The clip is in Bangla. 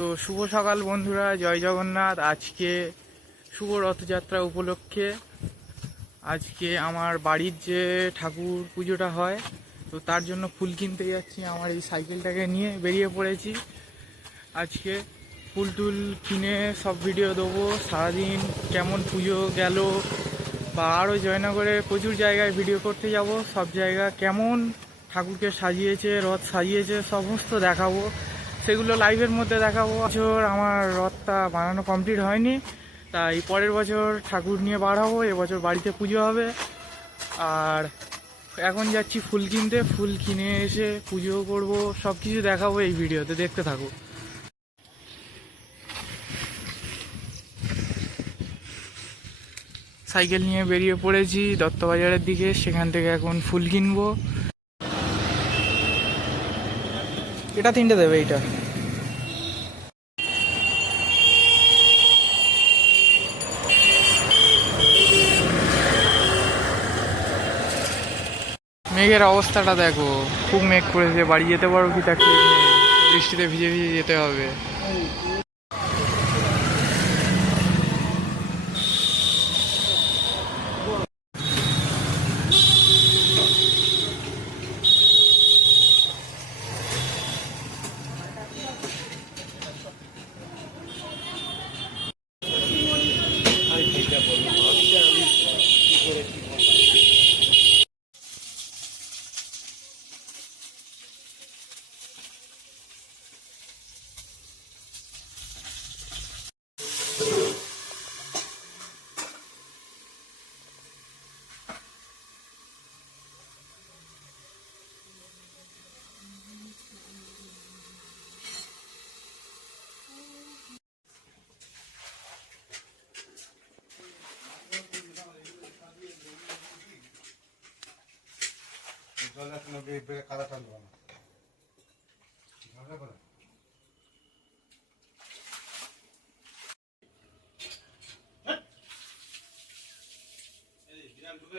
তো শুভ সকাল বন্ধুরা, জয় জগন্নাথ। আজকে শুভ রথযাত্রা উপলক্ষে আজকে আমার বাড়ির যে ঠাকুর পুজোটা হয়, তো তার জন্য ফুল কিনতে যাচ্ছি। আমার এই সাইকেলটাকে নিয়ে বেরিয়ে পড়েছি। আজকে ফুল টুল কিনে সব ভিডিও দেবো। সারাদিন কেমন পুজো গেল বা আরও জয়নগরে প্রচুর জায়গায় ভিডিও করতে যাব। সব জায়গা কেমন ঠাকুরকে সাজিয়েছে, রথ সাজিয়েছে, সমস্ত দেখাবো। সেগুলো লাইভের মধ্যে দেখাবো। বছর আমার রথটা বানানো কমপ্লিট হয়নি, তাই পরের বছর ঠাকুর নিয়ে বার হব, এবছর বাড়িতে পুজো হবে। আর এখন যাচ্ছি ফুল কিনতে, ফুল কিনে এসে পুজো করব সব কিছু দেখাবো এই ভিডিওতে, দেখতে থাকো। সাইকেল নিয়ে বেরিয়ে পড়েছি দত্তবাজারের দিকে, সেখান থেকে এখন ফুল কিনবো। এটা তিনটে দেবে এইটা। মেঘের অবস্থাটা দেখো। খুব মেঘ করেছে, বাড়ি যেতে পারো কি তাকে বৃষ্টিতে ভিজে ভিজে যেতে হবে। তাহলে এখন বেড়ে কাদা টানবো না। বিরান ঢুকে